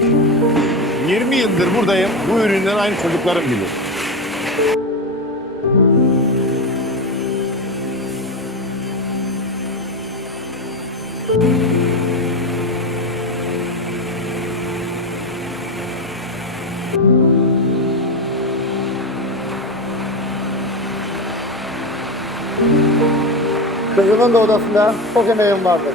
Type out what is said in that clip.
20 yıldır buradayım. Bu üründen aynı çocuklarım bilir. Kızımın da odasında çok emeğim vardır.